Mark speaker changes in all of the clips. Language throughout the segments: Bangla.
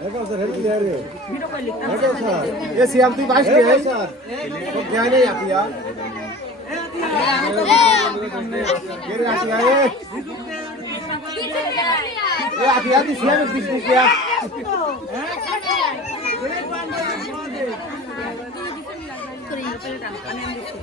Speaker 1: देखो
Speaker 2: सर हेल्प ले रहे हो। देखो सर। ये तो के सर। तो क्या नहीं आती यार? ये आती है ये। आती है
Speaker 3: दिस में दिस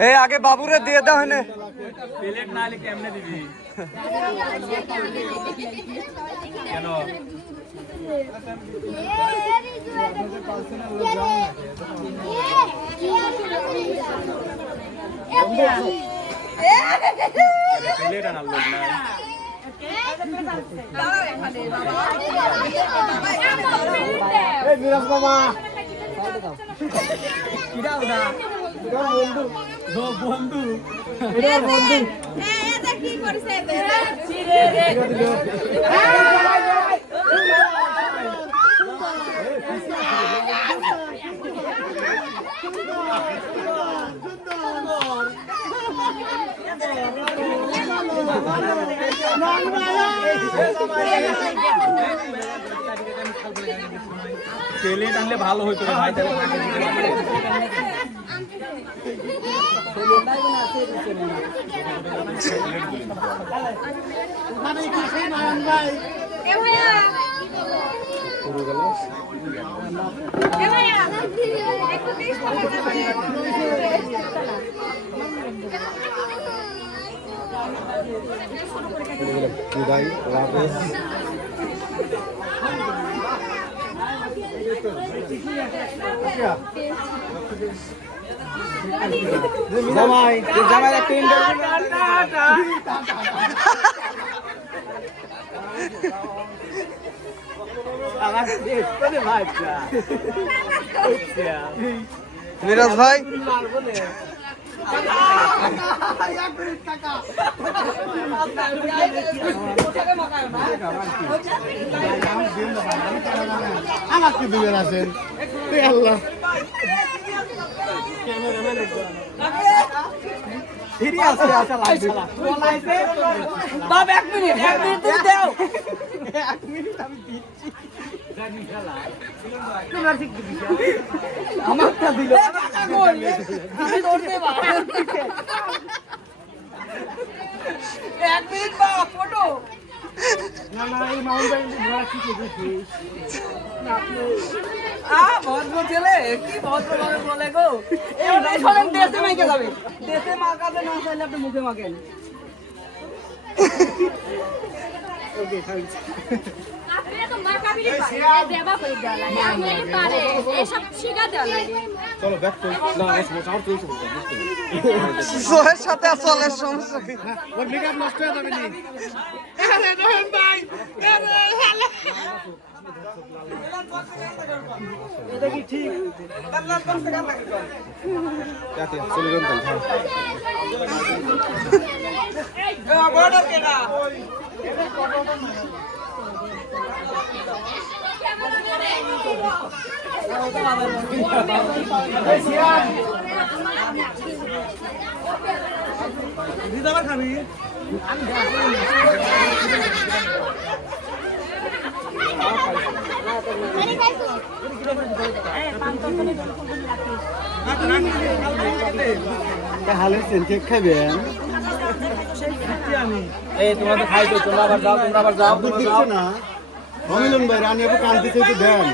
Speaker 3: ए
Speaker 4: आगे बाबू रे दे दो हने प्लेट ना लेके हमने
Speaker 2: दी মিরাজ মামা এটা বন্ধু
Speaker 4: বন্ধু
Speaker 2: এটা বন্ধু
Speaker 1: কি করছে
Speaker 4: প্লেট আনলে ভালো হইতো ভাই তাহলে
Speaker 1: একটু প্লিজ
Speaker 2: বিদায় জামাই জামাই একটা
Speaker 3: মিরাজ ভাই?
Speaker 2: আমাকে দিবেন আছেন আল্লাহ।
Speaker 5: এক মিনিট এক মিনিট তুমি দাও।
Speaker 2: এক মিনিট আমি দিচ্ছি।
Speaker 5: ফটো
Speaker 2: না
Speaker 5: ভদ্র ছেলে কি ভদ্র ভাবে বলে দেশে মাইকে যাবে দেশে মাকাতে না চাইলে আপনি মুখে মাকেন
Speaker 2: চলো ব্যাক করি না আমার চলছে
Speaker 3: সোহের সাথে চলের সমস্যা কি?
Speaker 2: ওর মেকআপ নষ্ট হয়ে যাবে নি
Speaker 5: এটা কি ঠিক কান্নার কোন থেকে কান্না
Speaker 2: যাতে চলে যান তাহলে
Speaker 5: বর্ডার কেডা
Speaker 1: ক্যামেরা
Speaker 2: হালের কেক খাবেন
Speaker 4: এই তোমরা তো খাইছো তোমরা আবার যাও তোমরা আবার যাও
Speaker 2: না। অমিলন ভাই রানি আপু কান্তি চাইতে দেন।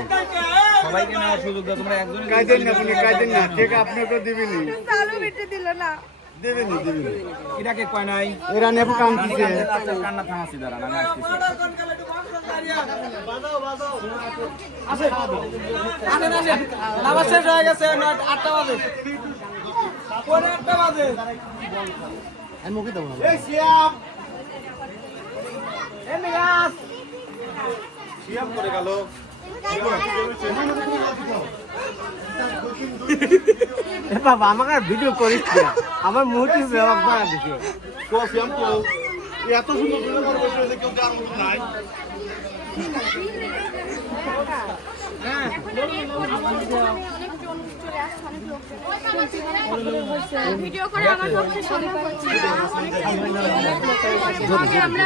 Speaker 4: সবাইকে নেওয়ার সুযোগ দাও তোমরা একজনই
Speaker 2: কাইদেন না আপনি কাইদেন না কেক আপনাকে দিবেনি।
Speaker 1: আলু বেটে দিল না।
Speaker 2: দেবেনি দেবেনি।
Speaker 4: নাই?
Speaker 2: কান্তিছে।
Speaker 4: কান্না থামাছি
Speaker 5: আসেন আসেন নামাজ শেষ হয়ে গেছে আটটা বাজে। পরে আটটা বাজে।
Speaker 2: এই সিয়াম
Speaker 5: এ মিরাজ।
Speaker 2: সিয়াম করে গেল।
Speaker 5: বাবা আমাকে ভিডিও করিস আমার মুহূর্তে জবাব করা দিছে।
Speaker 2: এত সুন্দর ভিডিও করে কেউ যার নাই।
Speaker 1: ভিডিও করে আমার পক্ষে সম্ভব হচ্ছে আমরা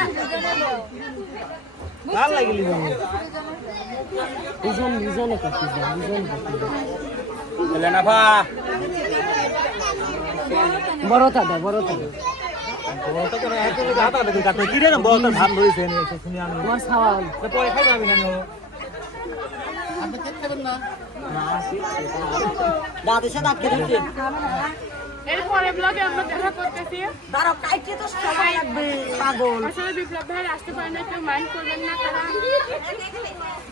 Speaker 5: ভালো লাগিলি বিজন বিজন কাটি বিজন
Speaker 4: লেনাফা
Speaker 5: বড়টা দে বড়টা দে তোমার সাওয়াল। দাঁতে সাথে আটকে দিচ্ছে
Speaker 1: এরপরে ব্লগে আমরা দেখা করতেছি।
Speaker 5: কাইতে তো সময় লাগবে পাগল।
Speaker 1: আসলে বিপ্লব ভাই আসতে পারে না কেউ মাইন্ড করবেন না তারা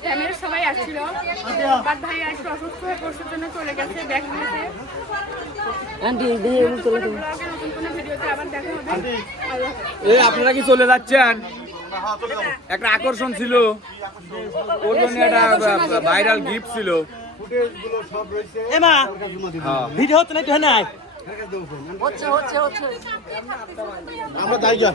Speaker 1: ফ্যামিলির সবাই আসছিল। বাট ভাই একটু অসুস্থ হয়ে পড়ছে জন্য চলে গেছে ব্যাক নিয়েছে
Speaker 5: তো
Speaker 4: আপনারা কি চলে যাচ্ছেন? একটা আকর্ষণ ছিল। ওর জন্য একটা ভাইরাল গিফট ছিল।
Speaker 5: ভিডিও হতে নাই তো হ্যাঁ নাই। হচ্ছে হচ্ছে হচ্ছে।
Speaker 2: আমরা যা।